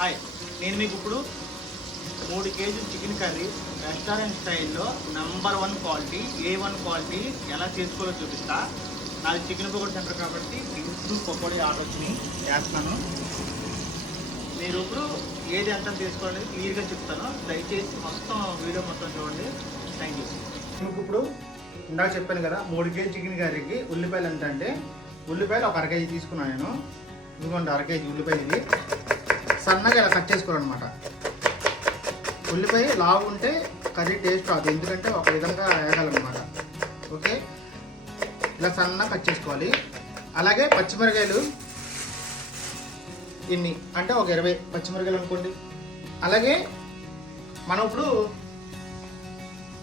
Hi. నేను మీకు ఇప్పుడు మూడు K G chicken curry restaurant స్టైల్లో number one quality A one quality ఎలా చేసుకోవాలో చూపిస్తా. నాది చికెన్ పకోడీ సెంటర్ కాబట్టి డ్రింక్స్ పకోడీ ఆర్డర్ వచ్చినాయి చేస్తాను. మీరు ఇప్పుడు ఏది ఎంత తీసుకోవాలని క్లియర్గా చెప్తాను. దయచేసి మొత్తం వీడియో మొత్తం చూడండి. థ్యాంక్ యూ మీకు ఇప్పుడు ఇందాక చెప్పాను కదా మూడు కేజీ చికెన్ కర్రీకి ఉల్లిపాయలు ఎంత అంటే ఉల్లిపాయలు ఒక అర కేజీ తీసుకున్నాను నేను. ఇదిగోండి అర కేజీ ఉల్లిపాయలు ఇది. సన్నగా ఇలా కట్ చేసుకోవాలన్నమాట. ఉల్లిపాయ లావు ఉంటే కర్రీ టేస్ట్ రాదు. ఎందుకంటే ఒక విధంగా వేగాలన్నమాట. ఓకే? ఇలా సన్నగా కట్ చేసుకోవాలి. అలాగే పచ్చిమిరకాయలు ఇన్ని. అంటే ఒక ఇరవై పచ్చిమిరకాయలు అనుకోండి. అలాగే మనం ఇప్పుడు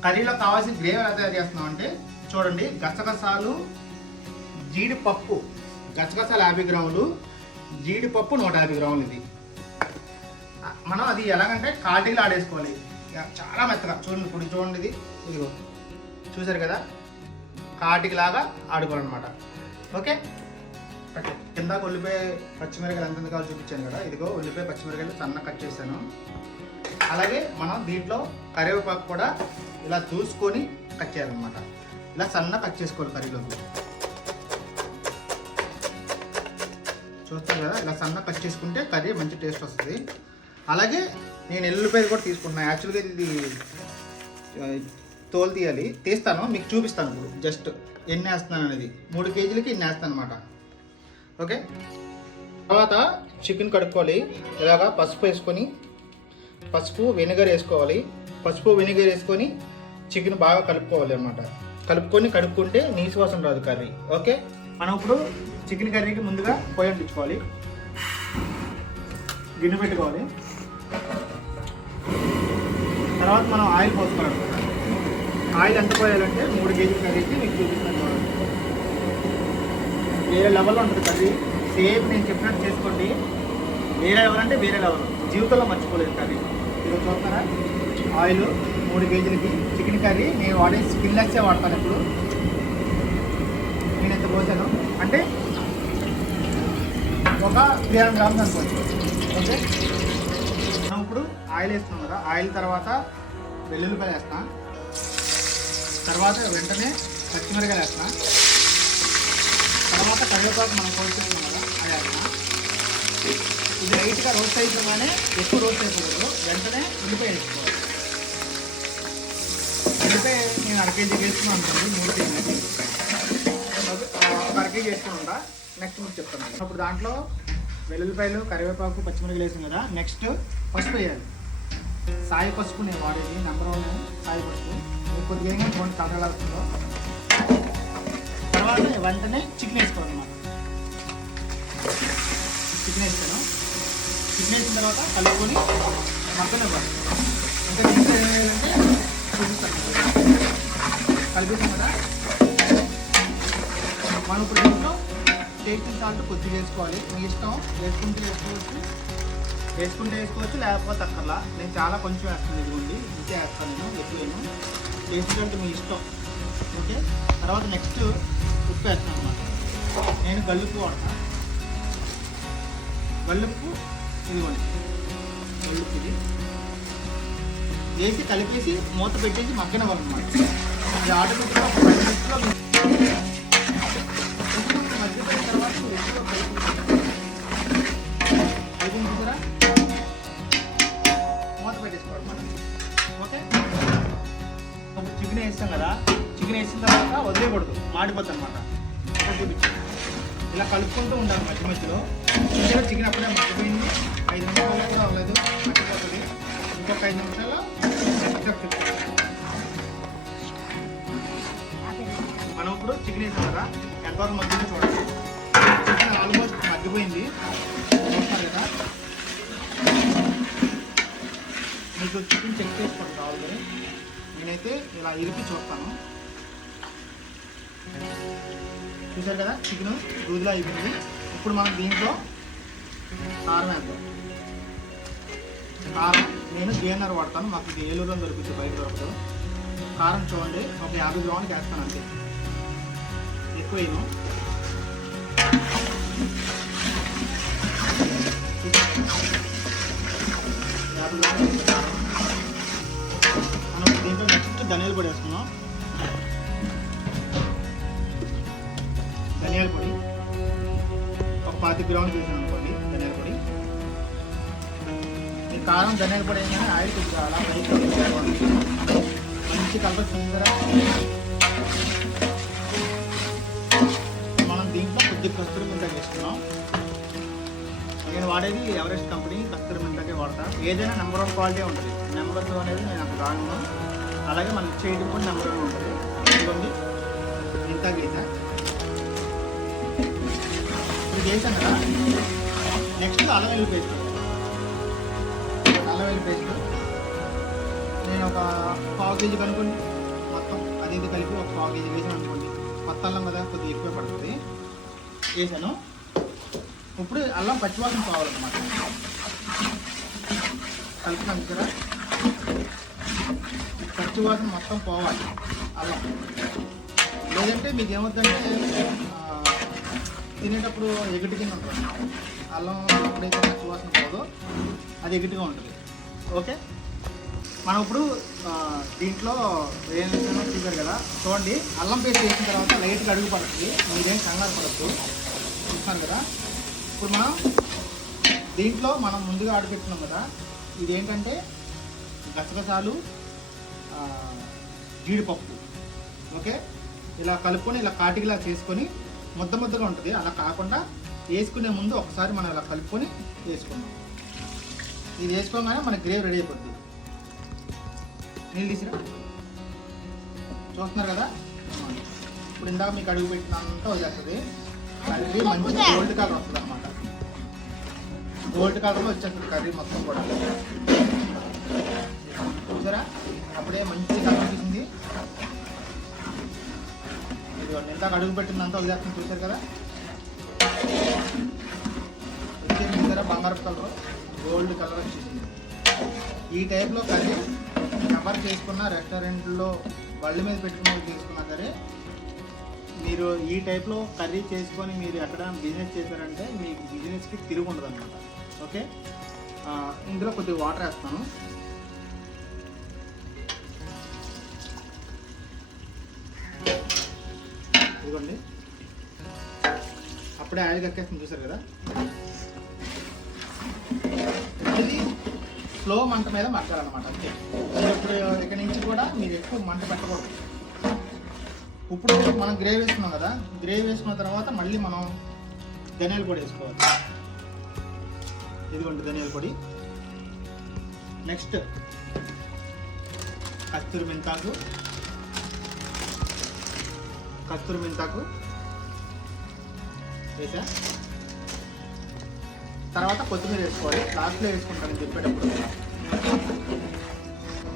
కర్రీలో కావాల్సిన గ్రేవీ ఎలా తయారు చేస్తున్నాం అంటే చూడండి గసగసాలు జీడిపప్పు. గసగసాలు యాభై గ్రాములు జీడిపప్పు నూట యాభై గ్రాములు ఇది. మనం అది ఎలాగంటే కాటిలో ఆడేసుకోవాలి. చాలా మెత్తగా. చూడండి ఇప్పుడు చూడండి ఇది. ఇదిగో. చూసారు కదా? కాటికి లాగా ఆడుకోవాలన్నమాట. ఓకే? కట్ కింద ఉల్లిపాయ పచ్చిమిరకాయలు ఎంత కావాలో చూపించాను కదా. ఇదిగో ఉల్లిపాయ పచ్చిమిరకాయలు సన్న కట్ చేశాను. అలాగే మనం దీంట్లో కరివేపాకు కూడా ఇలా చూసుకొని కట్ చేయాలన్నమాట. ఇలా సన్న కట్ చేసుకోవాలి కర్రీలోకి. చూస్తారు కదా? ఇలా సన్న కట్ చేసుకుంటే కర్రీ మంచి టేస్ట్ వస్తుంది. అలాగే నేను ఎల్లుల్లిపాయలు కూడా తీసుకున్నాను యాక్చువల్గా ఇది తోలు తీయాలి. తీస్తాను మీకు చూపిస్తాను ఇప్పుడు. జస్ట్ ఎన్ని వేస్తున్నాను అనేది. మూడు కేజీలకి ఎన్ని వేస్తాను అనమాట ఓకే తర్వాత చికెన్ కడుక్కోవాలి. ఇలాగా పసుపు వేసుకొని పసుపు వెనిగర్ వేసుకోవాలి. పసుపు వెనిగర్ వేసుకొని చికెన్ బాగా కలుపుకోవాలి అనమాట కలుపుకొని కడుక్కుంటే నీసు వాసన రాదు కర్రీ. ఓకే మనం ఇప్పుడు చికెన్ కర్రీకి ముందుగా పొయ్యి అంటించుకోవాలి. గిన్నె పెట్టుకోవాలి. తర్వాత మనం ఆయిల్ పోసుకోవాలి. ఆయిల్ ఎంత పోయాలంటే మూడు కేజీలు కర్రీకి మీకు చూపిస్తాను చూడండి. వేరే లెవెల్లో ఉంటుంది కర్రీ. సేమ్ నేను చెప్పినట్టు చేసుకోండి. వేరే లెవెల్ అంటే వేరే లెవెల్. జీవితంలో మర్చిపోలేదు కర్రీ. ఇది చూస్తారా? ఆయిల్ మూడు కేజీలకి. చికెన్ కర్రీ నేను వాడే స్కిన్లెస్సే వాడతాను ఇప్పుడు నేను ఎంత పోసాను? అంటే ఒక త్రీ హండ్రెడ్ గ్రామ్స్ అనుకోవచ్చు ఓకే? ఆయిల్ వేస్తున్నాం కదా ఆయిల్ తర్వాత వెల్లుల్లిపాయలు వేస్తా తర్వాత వెంటనే పచ్చిమిరకాయలు వేస్తా తర్వాత కరివేపాకు మనం కోసుకున్నాం కదా అది వేస్తా ఇది లైట్గా రోస్ట్ అయిపోగానే ఎక్కువ రోస్ట్ అయిపోకూడదు. వెంటనే ఉల్లిపాయ వేసుకోవాలి. ఉల్లిపాయ నేను అర కేజీ వేసుకున్నాను అనుకోండి మూడు కేజీ ఒక అర కేజీ నెక్స్ట్ మీకు చెప్తాను. అప్పుడు దాంట్లో వెల్లుల్లిపాయలు కరివేపాకు పచ్చిమిరపకాయలు వేసాం కదా నెక్స్ట్ పసుపు వేయాలి. సాయి పసుపు నేను వాడేది నెంబర్ వన్ సాయి పసుపు. కొద్దిగా ఏంటంటే చూడండి కలర్ ఎలా తర్వాత వెంటనే చికెన్ వేసుకోవాలన్నమాట చికెన్ వేస్తాను చికెన్ వేసిన తర్వాత కలుపుకొని మొత్తం ఇవ్వాలి. ఇంకా దీంట్లో ఏం వేయాలంటే చూపిస్తాను. కలిపేసాం కదా. మనం ఇప్పుడు దీంట్లో టేస్టింగ్ సాల్ట్ కొద్దిగా వేసుకోవాలి. మీ ఇష్టం. వేసుకుంటే వేసుకోవచ్చు. వేసుకుంటే వేసుకోవచ్చు లేకపోతే అక్కర్లా. నేను చాలా కొంచెం వేస్తాను ఇదిగోండి. ఇంతే వేస్తాను నేను ఎక్కువేను వేసుకుంటే మీ ఇష్టం. ఓకే? తర్వాత నెక్స్ట్ ఉప్పు వేస్తాను అనమాట నేను గల్లుప్పు వాడతాను గల్లుప్పు ఇదిగోండి. గల్లుప్పు ఇది. వేసి కలిపేసి మూత పెట్టేసి మగ్గనివ్వాలన్నమాట. ఇది ఆటోమేటిక్గా వేసిన తర్వాత వదిలేయకూడదు. మాడిపోతుంది అనమాట ఇలా కలుపుకుంటూ ఉండాలి మధ్య మధ్యలో. ఇందులో చికెన్ అప్పుడే మాడిపోయింది ఐదు నిమిషాలు కూడా అవ్వలేదు. మగ్గిపోతుంది ఇంకొక ఐదు నిమిషాల్లో మనం ఇప్పుడు చికెన్ వేసాం కదా ఎంతవరకు మగ్గిందో చూడండి. చికెన్ ఆల్మోస్ట్ మగ్గిపోయింది చూస్తున్నారు కదా? మీకు చికెన్ చెక్ చేసుకోండి కావాలి. నేనైతే ఇలా ఇరిపి చూస్తాను. చూసారు కదా? చికెన్ దూదిలో అయిపోయింది. ఇప్పుడు మనం దీంట్లో కారం వేద్దాం. కారం నేను జేఎన్ఆర్ వాడతాను? మాకు ఇది ఏలూరులో దొరుకుతుంది బయట దొరకదు. కారం చూడండి ఒక యాభై గ్రాములకి వేస్తాను అంతే. ఎక్కువ గ్రాములు మనం దీంట్లో నెక్స్ట్ ధనియాలు పడేస్తున్నాం ధనియాల పొడి ఒక పాతి గ్రాములు వేసాను అనుకోండి ధనియాల పొడి ఈ కారం ధనియాల పొడి ఏంటంటే ఆయిల్ కొద్దిగా అలా మంచి కలప సుందర. మనం దీంట్లో కొద్ది కస్తూరి మింటా వేసుకున్నాం. నేను వాడేది ఎవరెస్ట్ కంపెనీ కస్తూరి మింటాకే వాడతా. ఏదైనా నెంబర్ ఆఫ్ క్వాలిటీ ఉంటుంది. నెంబర్ టూ అనేది నేను అక్కడ రాను. అలాగే మనం చేయడం కూడా నెంబర్ ఉంటుంది. ఇంత గీత. చేశాను కదా నెక్స్ట్ అల్లం వెల్లుల్లి పేస్ట్ అల్లం వెల్లుల్లి పేస్ట్ నేను ఒక పావు కేజీ కనుక్కోండి మొత్తం అది ఇది కలిపి ఒక పావు కేజీ వేసాను అనుకోండి. కొత్త అల్లం కదా కొద్దిగా ఎక్కువ పడుతుంది. వేసాను. ఇప్పుడు అల్లం పచ్చివాసన కావాలన్నమాట. కలుపుతాను కదా పచ్చివాసన మొత్తం పోవాలి. అల్లం. లేదంటే మీకు ఏమవుతుందంటే తినేటప్పుడు ఎగుటి కింద ఉంటుంది. అల్లం ఎప్పుడైతే సువాసన పోదో అది ఎగిటిగా ఉంటుంది. ఓకే? మనం ఇప్పుడు దీంట్లో ఏం వేసామో చూసారు కదా? చూడండి. అల్లం పేస్ట్ వేసిన తర్వాత లైట్గా అడుగు పడుతుంది మీరేం కంగారు పడద్దు. చూస్తాను కదా? ఇప్పుడు మనం దీంట్లో మనం ముందుగా ఆడిపెట్టున్నాం కదా? ఇది ఏంటంటే గసగసాలు జీడిపప్పు. ఓకే? ఇలా కలుపుకొని ఇలా కాటికిలా చేసుకొని ముద్ద ముద్దగా ఉంటుంది. అలా కాకుండా వేసుకునే ముందు ఒకసారి మనం అలా కలుపుకొని వేసుకుందాం. ఇది వేసుకోగానే మన గ్రేవీ రెడీ అయిపోద్ది. నీళ్ళు తీసిరా? చూస్తున్నారు కదా? ఇప్పుడు ఇందాక మీకు అడుగు పెట్టినంతా వదిలేస్తుంది కర్రీ మంచి గోల్డ్ కలర్ వస్తుంది అనమాట గోల్డ్ కలర్లో వచ్చేస్తుంది కర్రీ మొత్తం కూడా. చూసారా? అప్పుడే మంచి కలర్ ఇదిగోండి ఇందాక అడుగు పెట్టినంతా వదిలేస్తుంది చూసారు కదా? చూసారా బంగారు కలర్ గోల్డ్ కలర్ వచ్చేసింది. ఈ టైప్లో కర్రీ కవర్ చేసుకున్న రెస్టారెంట్లో బళ్ళ మీద పెట్టుకున్న చేసుకున్నా సరే మీరు ఈ టైప్లో కర్రీ చేసుకొని మీరు ఎక్కడ బిజినెస్ చేశారంటే మీ బిజినెస్కి తిరుగు ఉండదు అనమాట ఓకే ఇందులో కొద్దిగా వాటర్ వేస్తాను. ఇదిగోండి. అప్పుడే ఆయిల్ కక్కేస్తుంది చూసారు కదా? ఇది స్లో మంట మీద మగ్గాలన్నమాట అంతే. ఇప్పుడు ఇక్కడ నుంచి కూడా మీరు ఎక్కువ మంట పెట్టకూడదు. ఇప్పుడు మనం గ్రేవీ వేసుకున్నాం కదా గ్రేవీ వేసుకున్న తర్వాత మళ్ళీ మనం ధనియాల పొడి వేసుకోవాలి. ఇదిగోండి ధనియాల పొడి. నెక్స్ట్ కస్తూరి మెంతాకు. కస్తూరి మెంతాకు. వేసా? తర్వాత కొత్తిమీర వేసుకోవాలి. లాస్ట్లో వేసుకుంటాను చెప్పేటప్పుడు.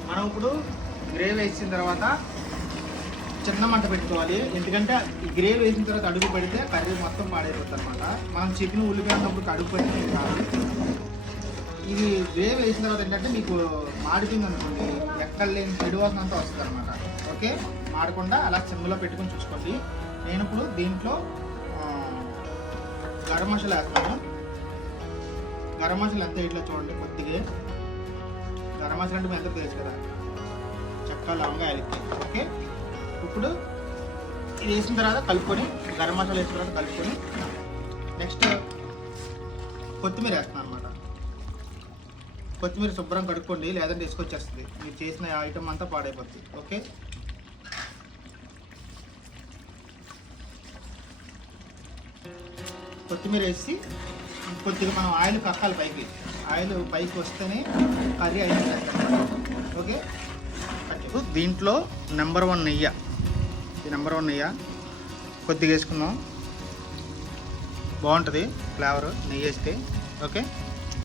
మనం ఇప్పుడు గ్రేవీ వేసిన తర్వాత చిన్న మంట పెట్టుకోవాలి. ఎందుకంటే ఈ గ్రేవీ వేసిన తర్వాత అడుగు పెడితే కర్రీ మొత్తం పాడైపోతుంది అనమాట మనం చికెన్ ఉల్లిపాయ అడుగు పెడితే కాదు. ఇది గ్రేవ్ వేసిన తర్వాత ఏంటంటే మీకు మాడిపోయింది అనుకోండి ఎక్కడ లేని చెడు వాసన అంతా వస్తుంది అనమాట ఓకే మాడకుండా అలా చెమ్ములో పెట్టుకొని చూసుకోండి. నేను ఇప్పుడు దీంట్లో గరం మసాలా వేస్తాను గరం మసాలా ఎంత ఇట్లా చూడండి కొద్దిగా. గరం మసాలా అంటే మీ ఎంత తెలుసు కదా? చెక్క లవంగా యాలక్కాయ ఓకే? ఇప్పుడు ఇది వేసిన తర్వాత కలుపుకొని గరం మసాలా వేసిన తర్వాత కలుపుకొని నెక్స్ట్ కొత్తిమీర వేస్తాను అనమాట కొత్తిమీర శుభ్రం కడుక్కోండి లేదంటే తీసుకొచ్చేస్తుంది మీరు చేసిన ఐటమ్ అంతా పాడైపోతుంది ఓకే? కొత్తిమీర వేసి కొద్దిగా మనం ఆయిల్ కక్కాలి పైకి. ఆయిల్ పైకి వస్తేనే కర్రీ అయింది ఓకే? దీంట్లో నెంబర్ వన్ నెయ్యి. ఇది నెంబర్ వన్ నెయ్యి. కొద్దిగా వేసుకుందాం. బాగుంటుంది ఫ్లేవర్. నెయ్యి వేస్తే. ఓకే?